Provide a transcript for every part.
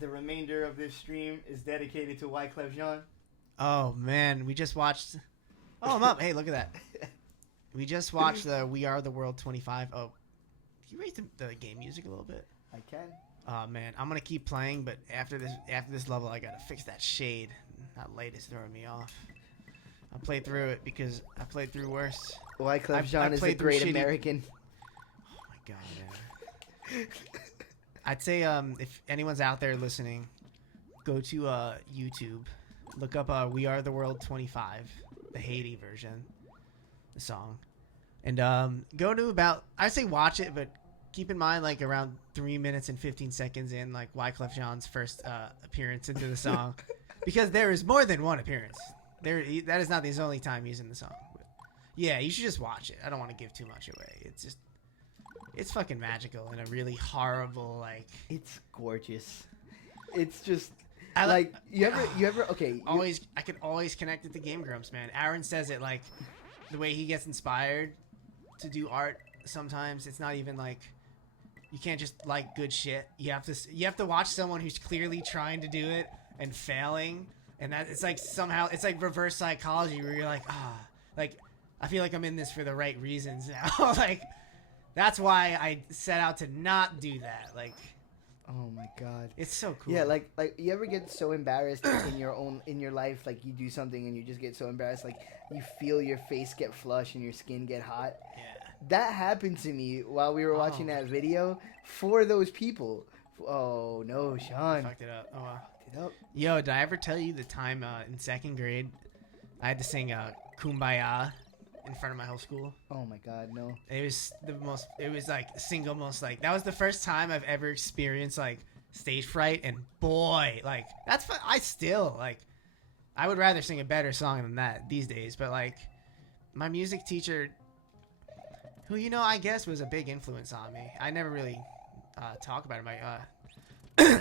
the remainder of this stream is dedicated to Wyclef Jean. Oh man, we just watched. Oh, I'm up. Hey, look at that. We just watched the We Are the World 25. Oh, can you rate the game music a little bit? I can. Oh man, I'm gonna keep playing, but after this level, I gotta fix that shade. That light is throwing me off. I played through it because I played through worse. Wyclef Jean is a great American. Oh my god, man. I'd say if anyone's out there listening, go to YouTube, look up We Are the World 25, the Haiti version, the song, and go to about, I'd say watch it, but keep in mind like around 3 minutes and 15 seconds in, like Wyclef Jean's first appearance into the song, because there is more than one appearance. That is not his only time using the song. But yeah, you should just watch it. I don't want to give too much away. It's fucking magical in a really horrible, like. It's gorgeous. It's just like you ever okay. I can always connect it to Game Grumps, man. Aaron says it like the way he gets inspired to do art. Sometimes it's not even like you can't just like good shit. You have to watch someone who's clearly trying to do it and failing, and that it's like somehow it's like reverse psychology where you're like like I feel like I'm in this for the right reasons now. Like. That's why I set out to not do that. Like, oh my god, it's so cool. Yeah, like you ever get so embarrassed in your life, like you do something and you just get so embarrassed, like you feel your face get flush and your skin get hot. Yeah, that happened to me while we were watching that video for those people. Oh no, Sean, I fucked it up. Oh, wow. Fucked it up. Yo, did I ever tell you the time in second grade I had to sing "Kumbaya" in front of my whole school? Oh my god, no. It was like the single most, like, that was the first time I've ever experienced like stage fright, and boy, like I still like I would rather sing a better song than that these days, but like my music teacher, who I guess was a big influence on me. I never really talk about it. My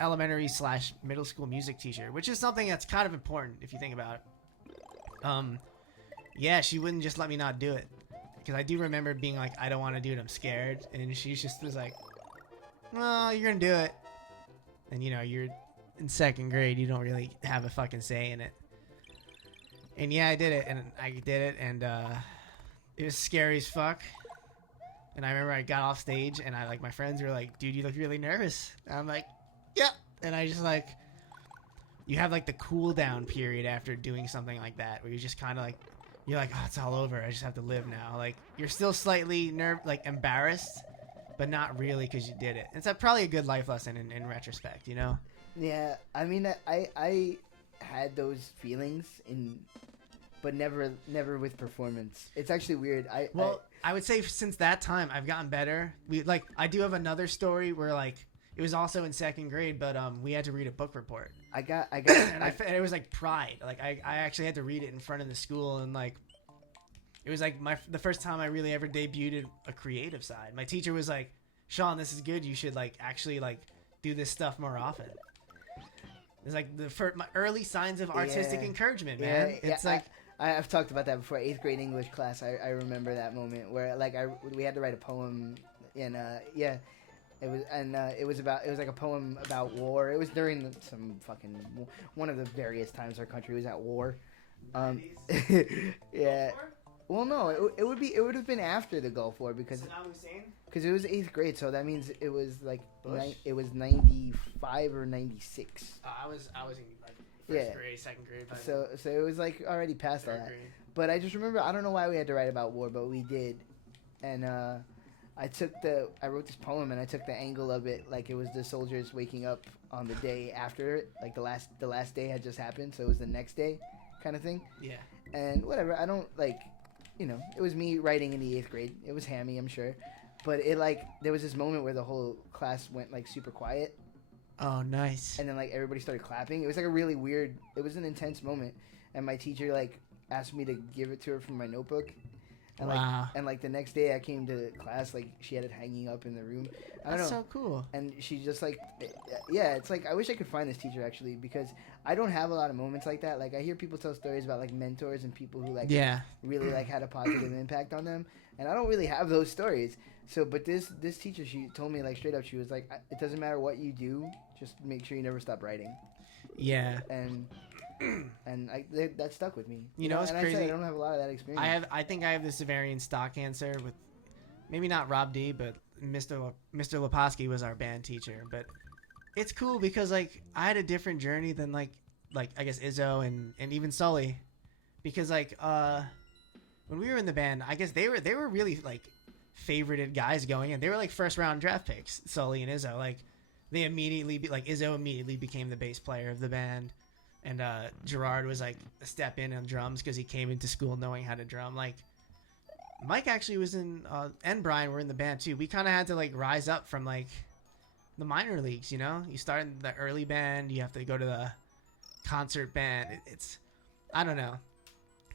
elementary / middle school music teacher, which is something that's kind of important if you think about it. Yeah, she wouldn't just let me not do it. Because I do remember being like, I don't want to do it, I'm scared. And she just was like, well, you're going to do it. And, you're in second grade, you don't really have a fucking say in it. And yeah, I did it. And it was scary as fuck. And I remember I got off stage, and my friends were like, dude, you look really nervous. And I'm like, yeah. And I just like, you have like the cool down period after doing something like that, where you just kind of like, you're like, oh, it's all over. I just have to live now. Like, you're still slightly embarrassed, but not really because you did it. It's probably a good life lesson in retrospect, Yeah, I mean, I had those feelings but never with performance. It's actually weird. I would say since that time I've gotten better. I do have another story where it was also in second grade, but we had to read a book report. I got, and it was like pride. Like I actually had to read it in front of the school, and it was like the first time I really ever debuted a creative side. My teacher was like, "Sean, this is good. You should actually do this stuff more often." It's like my early signs of artistic encouragement, man. Yeah, it's I've talked about that before. 8th grade English class. I remember that moment where we had to write a poem, and it was like a poem about war. It was during one of the various times our country was at war. Yeah. Well, no, it would have been after the Gulf War because it was 8th grade, so that means it was it was 95 or 96. I was in first grade, second grade. So it was already past all that. Grade. But I just remember, I don't know why we had to write about war, but we did, and I wrote this poem, and I took the angle of it like it was the soldiers waking up on the day after it, like the last day had just happened, so it was the next day, kind of thing. Yeah. And whatever, I don't it was me writing in the 8th grade. It was hammy, I'm sure, but there was this moment where the whole class went super quiet. Oh, nice. And then everybody started clapping. It was a really weird. It was an intense moment, and my teacher asked me to give it to her from my notebook. And wow. And the next day I came to class, she had it hanging up in the room. I don't know. That's so cool. And she just yeah, it's I wish I could find this teacher actually, because I don't have a lot of moments like that. I hear people tell stories about mentors and people who really had a positive impact on them, and I don't really have those stories. So, but this teacher, she told me straight up, she was like, it doesn't matter what you do, Just make sure you never stop writing. Yeah. And that stuck with me. You know, it's and crazy. I don't have a lot of that experience. I think I have this Severian stock answer with maybe not Rob D, but Mr. Leposki was our band teacher. But it's cool because like I had a different journey than like I guess Izzo and even Sully, because like when we were in the band, I guess they were really like favorited guys going in. They were like first round draft picks, Sully and Izzo. Like they immediately Izzo immediately became the bass player of the band. And Gerard was like a step in on drums because he came into school knowing how to drum. Like Mike actually was in, and Brian were in the band too. We kind of had to like rise up from like the minor leagues, you know. You start in the early band, you have to go to the concert band. It's I don't know.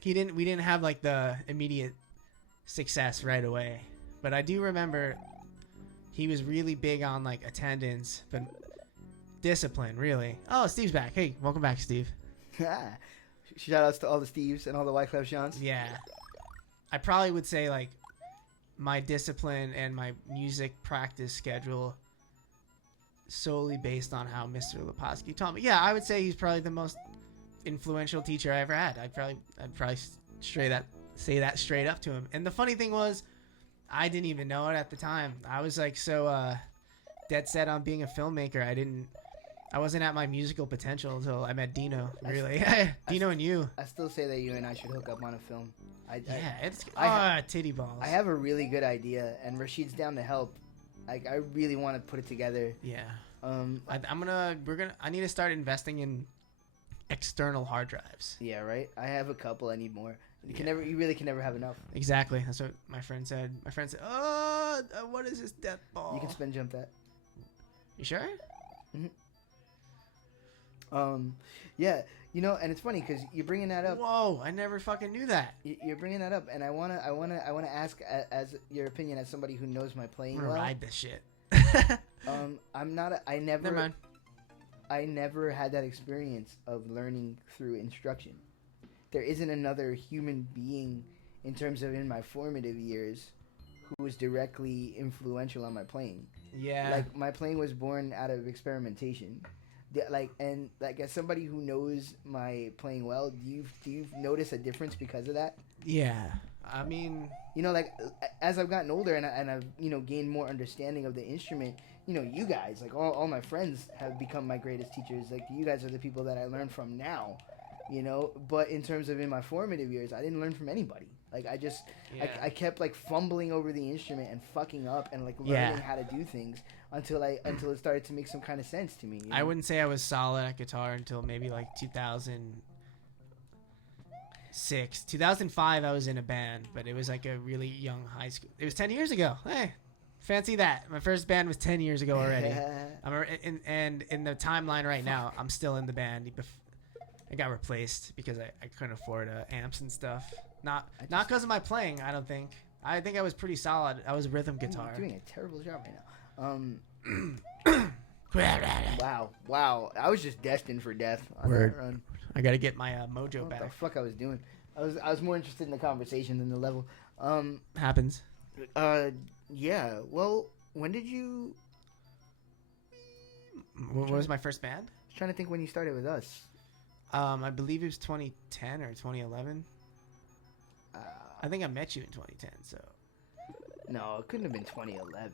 We didn't have like the immediate success right away, but I do remember he was really big on like attendance, but discipline, really. Oh, Steve's back. Hey, welcome back, Steve. Shout outs to all the Steves and all the White Cloud Seans. Yeah. I probably would say like my discipline and my music practice schedule solely based on how Mr. Leposki taught me. Yeah, I would say he's probably the most influential teacher I ever had. I'd probably say that straight up to him. And the funny thing was, I didn't even know it at the time. I was like so dead set on being a filmmaker. I wasn't at my musical potential until I met Dino. Really, Dino and you. I still say that you and I should hook up on a film. It's titty balls. I have a really good idea, and Rashid's down to help. Like I really want to put it together. Yeah. I need to start investing in external hard drives. Yeah, right. I have a couple. I need more. You really can never have enough. Exactly. That's what my friend said. My friend said, "Oh, what is this death ball?" You can spin jump that. You sure? Mm-hmm. Yeah, you know, and it's funny because you're bringing that up. Whoa, I never fucking knew that. You're bringing that up, and I wanna ask as your opinion as somebody who knows my playing I'm gonna well. ride this shit. Never mind. I never had that experience of learning through instruction. There isn't another human being in terms of in my formative years who was directly influential on my playing. Yeah. Like my playing was born out of experimentation. As somebody who knows my playing well, do you notice a difference because of that? Yeah. I mean, you know, like as I've gotten older and I've gained more understanding of the instrument, you guys, like all my friends have become my greatest teachers. Like you guys are the people that I learn from now, but in terms of in my formative years, I didn't learn from anybody. Like I kept like fumbling over the instrument and fucking up and like learning how to do things until it started to make some kind of sense to me. I wouldn't say I was solid at guitar until maybe like 2006. 2005 I was in a band, but it was like a really young high school. It was 10 years ago. Hey, fancy that. My first band was 10 years ago already. And in the timeline right now, I'm still in the band. I got replaced because I couldn't afford amps and stuff. Not because of my playing, I don't think. I think I was pretty solid. I was rhythm guitar. You're doing a terrible job right now. Wow. I was just destined for death on that run. I got to get my mojo what back. What the fuck I was doing? I was more interested in the conversation than the level. Happens. Yeah. Well, when did you... What was my first band? I was trying to think when you started with us. I believe it was 2010 or 2011. I think I met you in 2010, so... No, it couldn't have been 2011.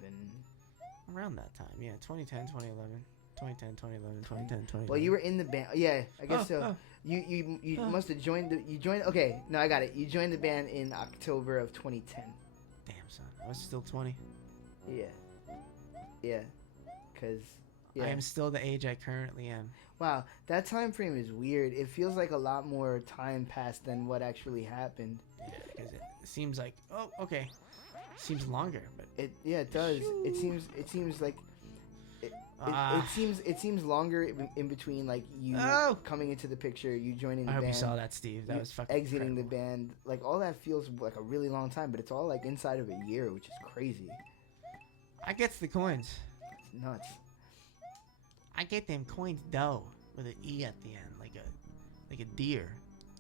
Around that time, yeah. 2010, 2011. 2010, 2011, 2010, 2011. Well, you were in the band. Yeah, I guess so. You must have joined okay, no, I got it. You joined the band in October of 2010. Damn, son. I was still 20. Yeah. Because... Yeah. I am still the age I currently am. Wow, that time frame is weird. It feels like a lot more time passed than what actually happened. Yeah, because it seems like okay, seems longer, but it does. It seems like it seems longer in between like you coming into the picture, you joining the band. I hope you saw that, Steve. That was fucking exiting incredible. the band. Like all that feels like a really long time, but it's all like inside of a year, which is crazy. I gets the coins. It's nuts. I get them coins dough with an E at the end, like a deer,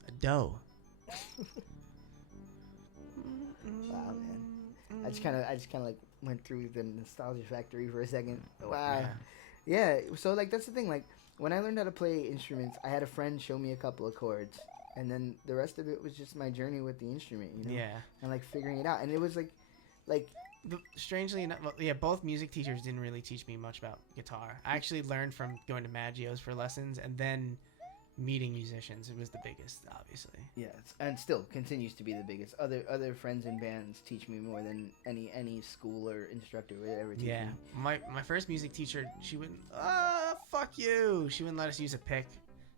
a doe. Wow, man. I just kind of like went through the nostalgia factory for a second. Wow. Yeah, so like that's the thing. Like when I learned how to play instruments, I had a friend show me a couple of chords, and then the rest of it was just my journey with the instrument, you know. Yeah. And like figuring it out, and it was like Strangely enough, well, yeah, both music teachers didn't really teach me much about guitar. I actually learned from going to Maggio's for lessons, and then meeting musicians. It was the biggest, obviously. yeah, and still continues to be the biggest. Other friends in bands teach me more than any school or instructor would ever teach Yeah, me. my first music teacher, she wouldn't. Fuck you. She wouldn't let us use a pick,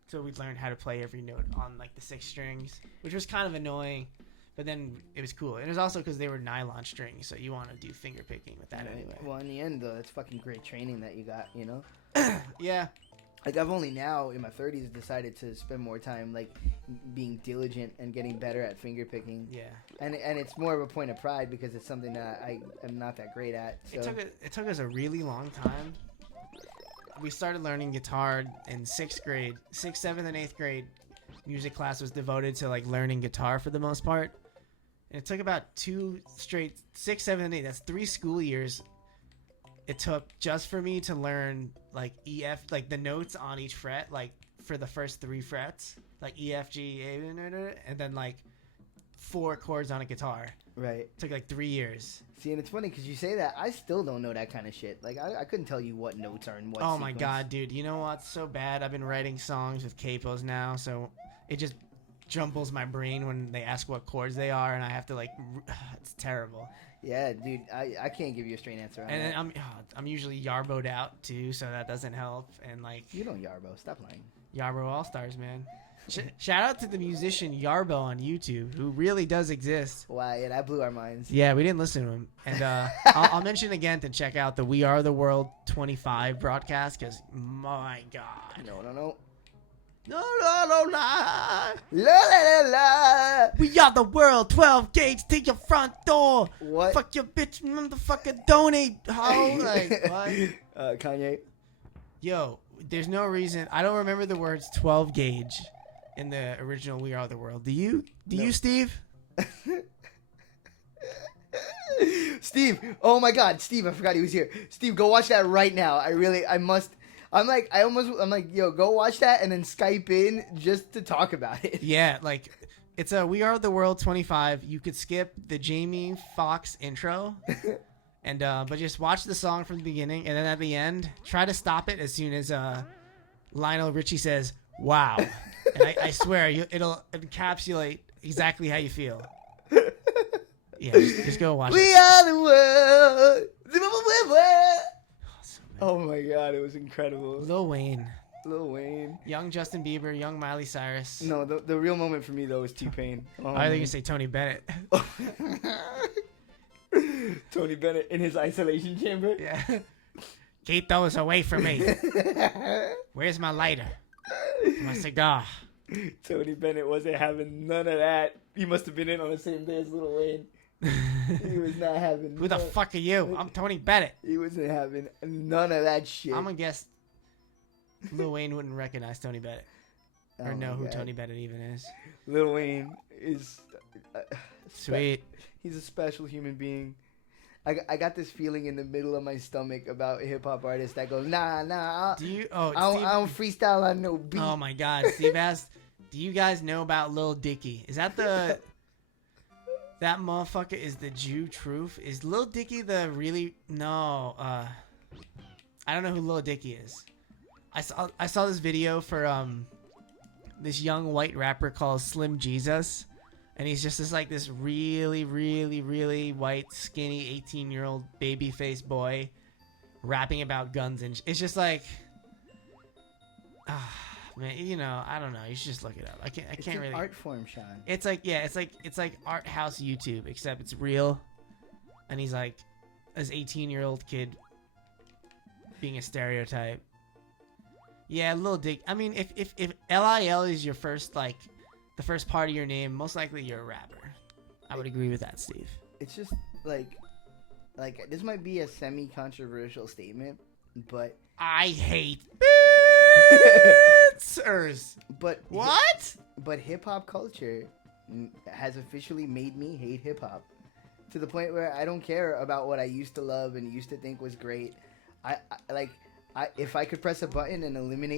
so we'd learn how to play every note on like the 6 strings, which was kind of annoying. But then it was cool. It was also because they were nylon strings, so you want to do finger picking with that anyway. Well, in the end, though, that's fucking great training that you got, you know? Yeah. Like, I've only now, in my 30s, decided to spend more time, like, being diligent and getting better at finger picking. Yeah. And it's more of a point of pride because it's something that I am not that great at. So. It took us a really long time. We started learning guitar in 6th grade. 6th, 7th, and 8th grade music class was devoted to, like, learning guitar for the most part. And it took about 2 straight, 6, 7, and 8. That's 3 school years. It took just for me to learn like EF, like the notes on each fret, like for the first 3 frets, like E, F, G, A, and then like 4 chords on a guitar. Right. It took like 3 years. See, and it's funny because you say that. I still don't know that kind of shit. Like, I couldn't tell you what notes are in what Oh my sequence. God, dude. You know what's so bad? I've been writing songs with capos now, so it just jumbles my brain when they ask what chords they are, and I have to like, it's terrible. Yeah, dude, I can't give you a straight answer on And that. then I'm usually Yarbo'd out too, so that doesn't help. And like You don't Yarbo. Stop lying. Yarbo Allstars, man. Shout out to the musician Yarbo on YouTube, who really does exist. Why? Yeah, that blew our minds. Yeah, we didn't listen to him. And I'll mention again to check out the We Are the World 25 broadcast, because my God. No. No, no, no, no. La la la la. We are the world, 12 gauge to your front door. What? Fuck your bitch, motherfucker, donate, ho. Like, what? Kanye. Yo, there's no reason. I don't remember the words 12 gauge in the original We Are the World. Do you? Do No. you, Steve? Steve. Oh my God, Steve. I forgot he was here. Steve, go watch that right now. I must. I'm like, yo, go watch that and then Skype in just to talk about it. Yeah, like it's a We Are the World 25. You could skip the Jamie Foxx intro, and but just watch the song from the beginning, and then at the end, try to stop it as soon as Lionel Richie says "Wow," and I swear it'll encapsulate exactly how you feel. Yeah, just go watch We it. are the world. Oh, so bad. Oh my God, it was incredible. Lil Wayne, Lil Wayne. young Justin Bieber, young Miley Cyrus. No, the real moment for me though was T-Pain. I think you say Tony Bennett. Tony Bennett in his isolation chamber. Yeah. Keep those away from me. Where's my lighter? My cigar. Tony Bennett wasn't having none of that. He must have been in on the same day as Lil Wayne. He was not having. Who the fuck are you? I'm Tony Bennett. He wasn't having none of that shit. I'm gonna guess Lil Wayne wouldn't recognize Tony Bennett or Oh know my who God. Tony Bennett even is. Lil Wayne is Sweet. He's a special human being. I got this feeling in the middle of my stomach about hip hop artists that goes, nah. Do you? I don't freestyle on no beat. Oh my God, Steve asked, do you guys know about Lil Dicky? Is that the? That motherfucker is the Jew truth. Is Lil Dicky the really? No. I don't know who Lil Dicky is. I saw this video for this young white rapper called Slim Jesus, and he's just this really white skinny 18-year-old baby face boy rapping about guns, and it's just like man, you know, I don't know, you should just look it up. I can't an really art form, Sean. it's like art house YouTube, except it's real, and he's like this 18-year-old kid being a stereotype. Yeah, Lil Dick. I mean, if LIL is your first, like, the first part of your name, most likely you're a rapper. I would agree with that, Steve. It's just like this might be a semi-controversial statement, but I hate answers. but What? But hip hop culture has officially made me hate hip hop to the point where I don't care about what I used to love and used to think was great. if I could press a button and eliminate